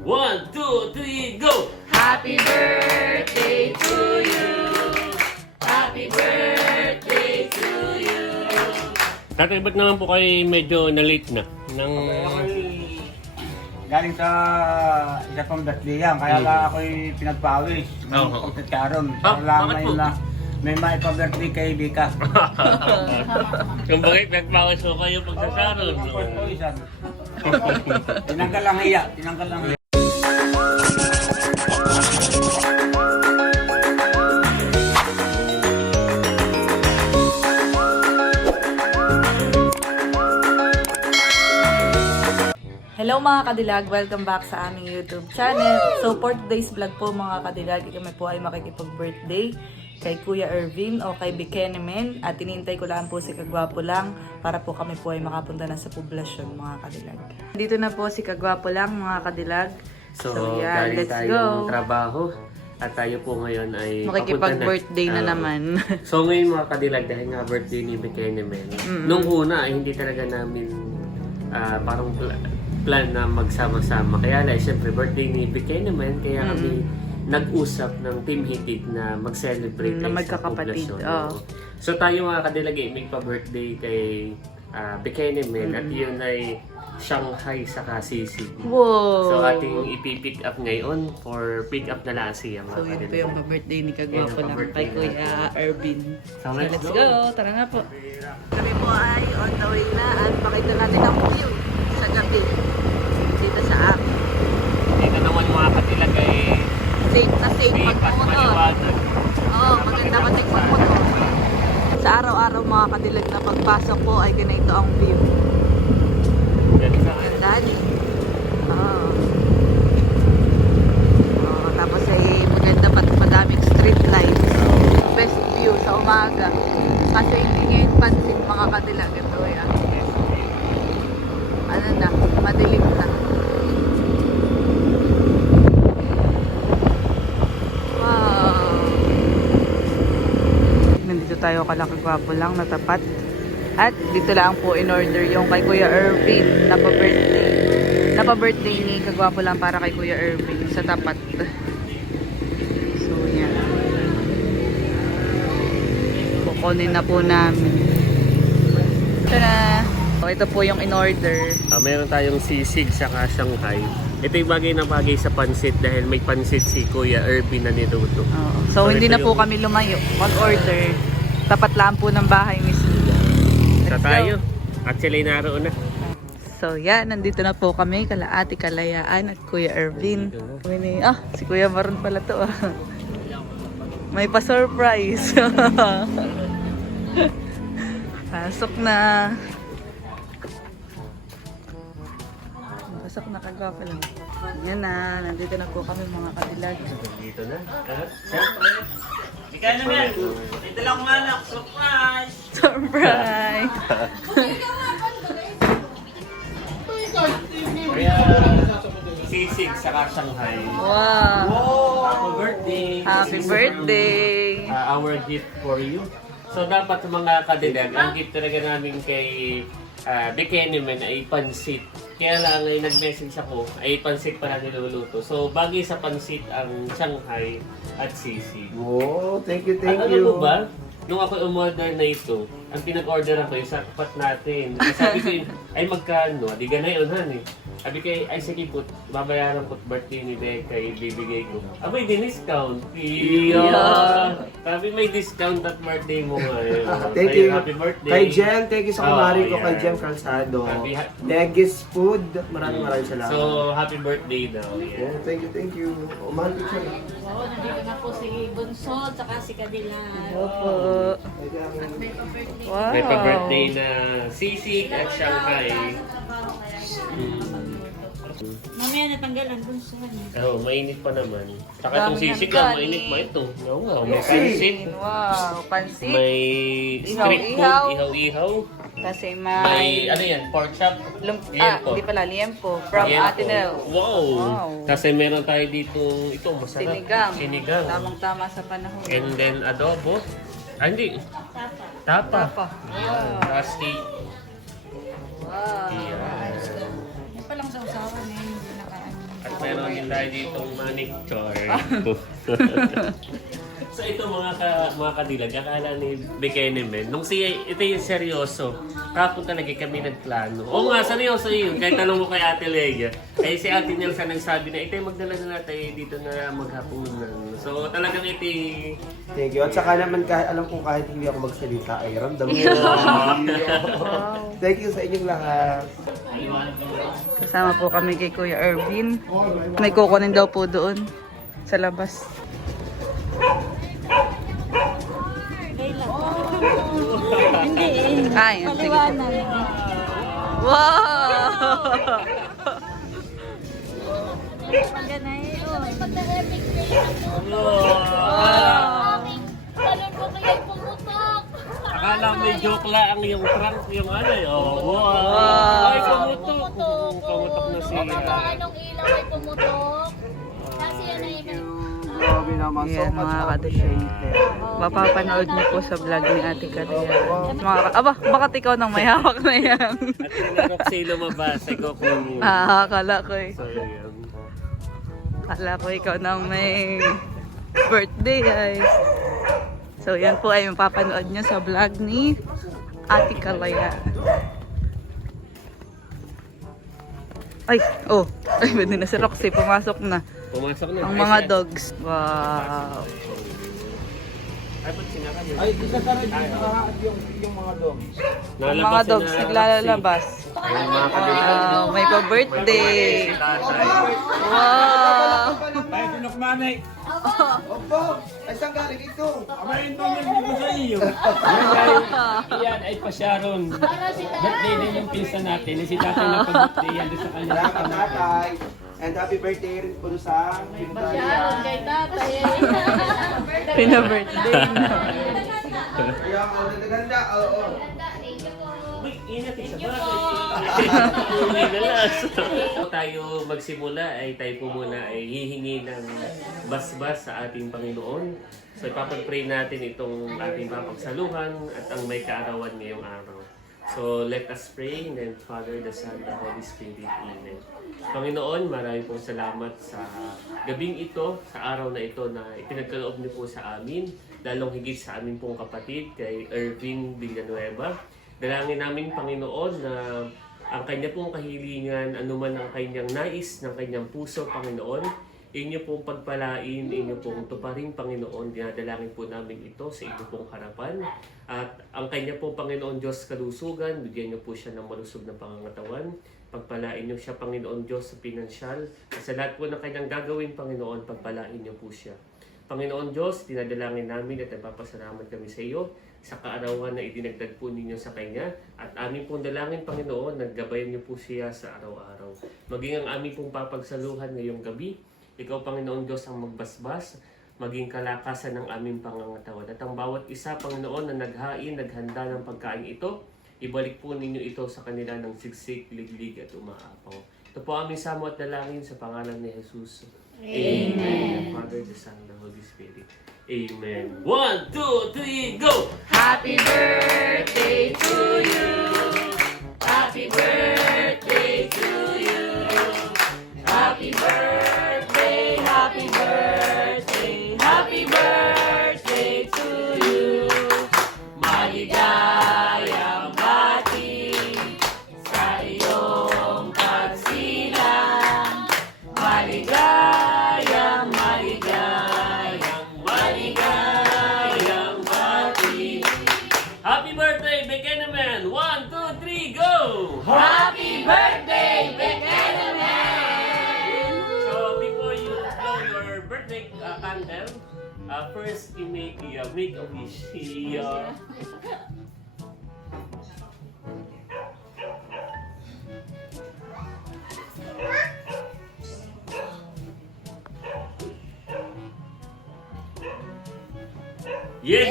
One, two, three, go! Happy birthday to you. Happy birthday to you. Tatay, ba't naman po kayo medyo na-late na? Nang... Galing sa isa pang yan, kaya Mm. lang ako'y pinagpawis ng Oo. pagkakaroon. Ah, Para lang bakit may, po? na, may maipa-birthday kay Bika. Kung bakit nagpawas ko kayo pagsasaron. Tinanggal ang hiya, tinanggal ang hiya. Hello mga kadilag, welcome back sa aming YouTube channel. So for today's vlog po mga kadilag, kami po ay makikipag-birthday kay Kuya Irvin o kay Bikenemen at tinintay ko lang po si Kagwapo lang para po kami po ay makapunta na sa poblasyon mga kadilag. Dito na po si Kagwapo lang mga kadilag. So, yan, galing let's go. trabaho. At tayo po ngayon ay Makikipag-birthday na papunta Oo. naman. So ngayon mga kadilag, dahil nga birthday ni Bekenemen, nung una ay hindi talaga namin ah, parang plan na magsama-sama. Kaya lang, syempre birthday ni Bekenemen, kaya kami nag-usap ng Team Hitig na mag-celebrate Na sa magkakapatid. Oo. So tayo mga kadilag ay may pa-birthday kay uh, Bekenemen at yun ay Shanghai sa Sisig. Wow! So ating ipipick up ngayon for pick up na lang siya mga So yun po yung pa-birthday ni Kagwapo lang kay Kuya Irvin. So, So let's let's go. go. Tara nga po. Kami po ay on the way na at pakita natin ang Magmumotor. maliwanag. Oo, maganda kasi magmumotor. Sa araw-araw mga kadilag na pagpasok po ay ganito ang view. Dali. Oo. Oo, tapos ay maganda pa madaming street lights. Best view sa umaga. Kasi hindi ngayon pansin mga kadilag. Ito ay ang ano na, madilim na. Wow. Nandito tayo kalaki-gwapo lang, natapat. At dito lang po in order yung kay Kuya Irvin na pa-birthday. Na pa-birthday ni Kagwapo lang para kay Kuya Irvin sa tapat. So yan. Kukunin na po namin. Tada! So, ito po yung in order. Ah, meron tayong sisig sa Shanghai. Ito yung bagay na bagay sa pansit dahil may pansit si Kuya Irvin na niluto. Oo. So, So, hindi ito na po yung- kami lumayo. Mag-order. Tapat lang po ng bahay mismo. Sa tayo. At sila'y naroon na. So, yan. Nandito na po kami. Kala Ate Kalayaan at Kuya Ervin. Ah, si Kuya Maron pala to ah. May pa-surprise. Pasok na. Pasok na kagwapo lang. Yan na. Nandito na po kami mga kadilag. Dito na. Ah, Bika naman! Ito lang manak, surprise! Surprise! Kaya sisig sa Shanghai. Wow! Happy birthday! Happy birthday! uh, our gift for you. So dapat mga kadilag, ang gift talaga namin kay uh, Bekeneman ay pansit. Kaya lang ay nag-message ako, ay pansit pala niluluto. So bagay sa pansit ang Shanghai at sisig. Oh, thank you, thank At you. alam mo ba, nung ako umorder na ito, ang pinag-order ko yung sapat natin. Sabi ko yun, ay magkano? Di ganay unahan eh. Sabi ko, ay sige po, babayaran ko birthday ni Becca, ibibigay ko. Ah, may discount. Yeah. Sabi may discount at birthday mo ngayon. Thank Ay, you. Happy birthday. Kay Jem, thank you sa kumari Oh, ko kay. Jem Calzado. Happy- ha- Degis Food, maraming maraming salamat. So, happy birthday daw. Yeah. yeah, thank you, thank you. Oh, mahal ko siya. Oo, nandito na po si Bunso, tsaka si Kadilan. Opo. May pa-birthday. Wow! May pa-birthday na sisig at Shanghai. Mm. Mamaya natanggalan, Bunso. Oh, mainit pa naman. Saka itong Dami ng sisig lang, kanin. mainit pa ito. Oo nga, may pansit. Wow! Pansit. May street food, Ihaw-ihaw. ihaw-ihaw. Kasi May, may... ano yan, pork chop. Lum- ah, Liempo. hindi pala, liempo. From Liempo. Ate Nel. Wow. Wow. Kasi meron tayo dito, ito masarap. Sinigang. Sinigang. Tamang-tama sa panahon. And then adobo. Ah, hindi. Tapa. Tapa. Yan. Rusty. Wow! Yan. Yan pa lang sa usawan eh, hindi nakaano. At meron din tayo ditong manicure. so ito mga ka, mga kadilag, akala ni Bekenemen, nung siya, ito yung seryoso, kapag talaga kami nagplano. Oo nga, seryoso yun, kahit tanong mo kay Ate Leia. Eh si Ate Nelsa nagsabi na, ito magdala na natin dito na maghapunan. So talagang ito yung- Thank you. At saka naman, kahit, alam kong kahit hindi ako magsalita, ay ramdam mo. Thank you sa inyong lahat. Kasama po kami kay Kuya Ervin. May kukunin daw po doon sa labas. Hindi eh. Ay, sige po. Wow! Ganay. Pagka-epic ako. Aking balon ko kaya pumutok. Akala may joke lang yung prank, yung ano eh. Oh, wow. Wow. Ay, pumutok. Pumutok. Na siya. Kung anong ilaw ay pumutok. Ay Grabe naman. So Ayan, much mga kadilag. appreciated. Mapapanood niyo po sa vlog ni Ate Kadia. Mga, aba, bakit ikaw nang may hawak na yan? At si lumabas, ikaw kung... ah, akala ko eh. So, yun. Akala ko ikaw nang may birthday guys. So yan po ay mapapanood nyo sa vlog ni Ate Kalaya. Ay, oh. Ay, pwede na si Roxy. Pumasok na. Pumasok na. Ang mga dogs. Wow. Ay, ba't sinaka yun? Ay, isa sa rin yung, yung mga dogs. Nalabas mga dogs na- naglalabas. Wow, may pa-birthday. Wow. Ay, pinukmanay. Opo! Ay, saan galing ito? Abay, ito yung ko sa iyo. Yan ay pa Sharon. Birthday din yung pinsan natin. Si tatay na pag-birthday yan sa kanya. Salamat tatay. And happy birthday rin po sa Sharon kay tatay. Pina-birthday na. Kaya ang ganda, oo. Uy, ingat eh, sa bagay. Uwi na lang. So, tayo magsimula ay tayo po muna ay hihingi ng basbas sa ating Panginoon. So ipapag-pray natin itong ating papagsaluhan at ang may kaarawan ngayong araw. So let us pray in the Father, the Son, the Holy Spirit. Amen. Panginoon, maraming pong salamat sa gabing ito, sa araw na ito na ipinagkaloob niyo po sa amin, lalong higit sa amin pong kapatid, kay Ervin Villanueva. Dalangin namin, Panginoon, na ang kanya pong kahilingan, anuman ang kanyang nais ng kanyang puso, Panginoon, inyo pong pagpalain, inyo pong tuparing Panginoon, dinadalangin po namin ito sa inyo pong harapan. At ang kanya pong Panginoon Diyos kalusugan, bigyan niyo po siya ng malusog na pangangatawan. Pagpalain niyo siya, Panginoon Diyos, sa pinansyal. Sa lahat po ng kanyang gagawin, Panginoon, pagpalain niyo po siya. Panginoon Diyos, dinadalangin namin at nagpapasalamat kami sa iyo sa kaarawan na idinagdag po ninyo sa Kanya. At aming pong dalangin, Panginoon, naggabayan niyo po siya sa araw-araw. Maging ang aming pong papagsaluhan ngayong gabi, ikaw, Panginoon Diyos, ang magbasbas, maging kalakasan ng aming pangangatawan. At ang bawat isa, Panginoon, na naghain, naghanda ng pagkain ito, ibalik po ninyo ito sa kanila ng sigsik, liglig at umaapaw. Ito po aming samo at dalangin sa pangalan ni Jesus. Amen. The Father, the Son, the Holy Spirit. Amen. One, two, three, go! Happy birthday to you. Happy birthday uh, first you make, uh, make a wish. Uh, Yay!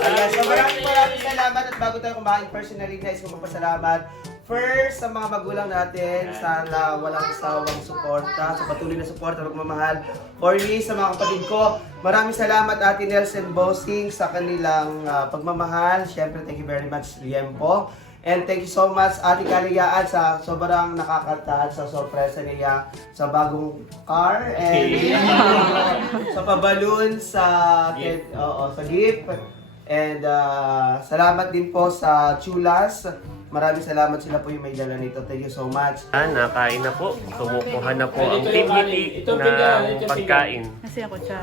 Ayan, so maraming maraming salamat at bago tayo kumain, personally guys, kung magpasalamat First, sa mga magulang natin, sana walang sawang suporta, sa patuloy na suporta, magmamahal. For me, sa mga kapatid ko, maraming salamat Ate Nelson Bossing sa kanilang ah, pagmamahal. Siyempre, thank you very much, Liempo. And thank you so much Ate Kaliyaan sa sobrang nakakatahan sa sorpresa niya sa bagong car and sa paballoon sa Gift. oo, sa gift. And ah, salamat din po sa Chulas. Maraming salamat sila po yung may dala nito. Thank you so much. Ah, nakain na po. Kumukuha na po ang Team. Hiti ng pagkain. Kasi ako siya.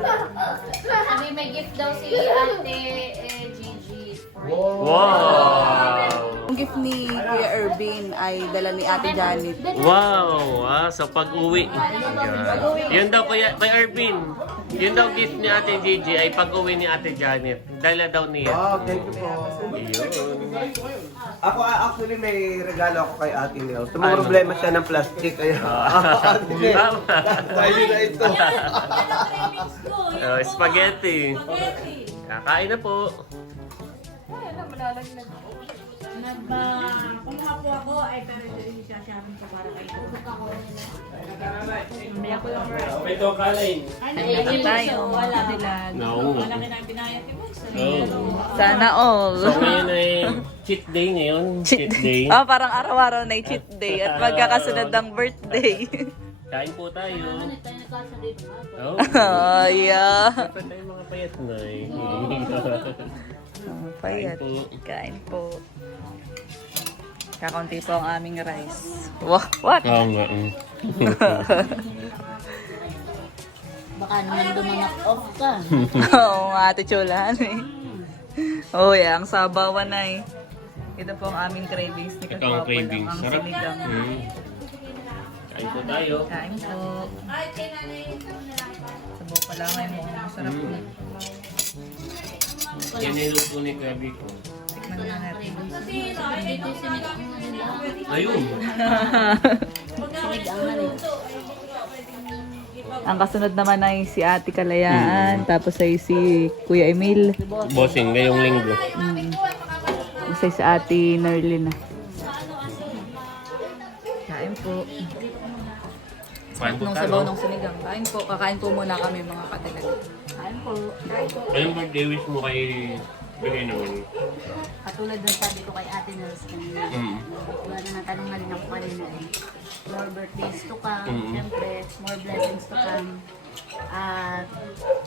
Sabi may gift daw si ate eh, Gigi. Wow! Ang gift ni Kuya Irvin ay dala ni Ate Janet. Wow! Ah, sa pag-uwi. Yan. Yun daw kuya, kay Irvin. Yun daw gift ni Ate Gigi ay pag-uwi ni Ate Janet. Dala daw niya. Wow, thank you po. Yun. Ako ah, actually may regalo ako kay Ate Nel. Ito mga Ano? problema siya ng plastic. Kaya, Ate Nel, Tama. tayo na ito. Oh, spaghetti. Kakain na po. Nagba, kumuha po ako, ay pero hindi siya shopping ko para kayo. Mamaya ko lang rice. May to kalay. Ano Ay, yung tayo, wala. No. Malaki na ang binayad ni Boss. Oh. Sana all. So ngayon ay cheat day ngayon. Cheat day. Ah, parang araw-araw na cheat day at magkakasunod ng birthday. Kain po tayo. Ano tayo nagkasa dito? Oh. oh, yeah. Dapat tayo mga payat na eh. Oh, payat. Kain po. Kain po. Kakaunti po ang aming rice. What? What? Oo nga. mm. Baka naman dumanap off ka. Oo nga, ate Chulahan eh. Oh, yeah, ang sabawan na eh. Ito po ang aming cravings ni Ito ang cravings. Ang Sarap. sinigang. Mm. Kain po tayo. Kain po. Sabaw pa lang ngayon mo. Masarap po. Yan ay luto ni Krabi ko. Natin. Ayun. Rin. Ang kasunod naman ay si Ate Kalayaan, tapos ay si Kuya Emil, Bossing, ngayong linggo. isa si Ate Nerlina. Kain po. Kain po Nung tayo. sabaw ng sinigang. Kain po. Kakain po muna kami mga katilag. Kain po. Kain po. Anong birthday wish mo kay Bigay naman? Katulad ng sabi ko kay Ate Nels kanina. Mm. Wala na natanong na rin ako kanina eh. More birthdays to come. Mm. Siyempre, more blessings to come. At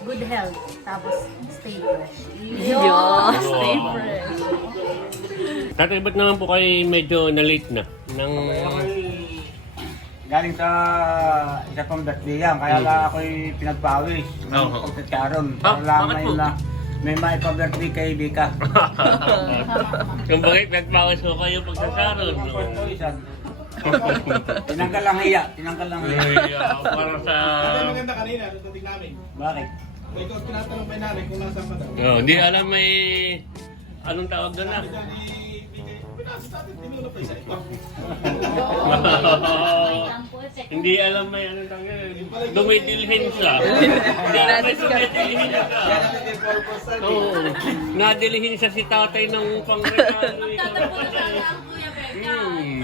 good health. Tapos, stay fresh. Yun! Stay fresh. Tatay, ba't naman po kayo medyo na-late na? Nang... Galing sa isa pang birthday yan, kaya lang ako'y pinagpawis ng Oo. pagkakaroon. Ah, Para lang bakit may, po? May maipa-birthday kay Bika. Kung bakit nagpawas ko kayo pagsasaron. no? Tinanggal lang hiya, tinanggal lang hiya. Ay, ah, para sa... maganda kanina, natating namin. Bakit? Ikaw, tinatanong pa namin kung nasa pa daw. Oh, hindi alam may... Anong tawag doon na? Pinas natin, iba. Hindi alam may anong tawag yun. Dumidilhin siya. Hindi alam may dumidilhin siya. Oo. Nadilhin siya si tatay ng pangregalo. eh. Hmm.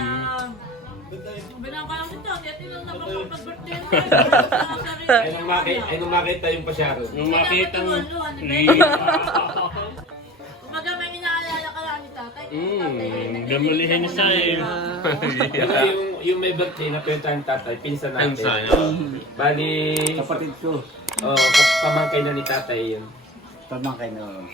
Ay nung makita, ay nung makita yung pasyaro. Nung makita mo. Ka Hmm. Gamulihin siya eh. Yung, yung may birthday na pinuntahan ng tatay, pinsan natin. Pinsan, oo. Bali, Kapatid ko, oh, pamangkay na ni tatay yun. pamangkay no.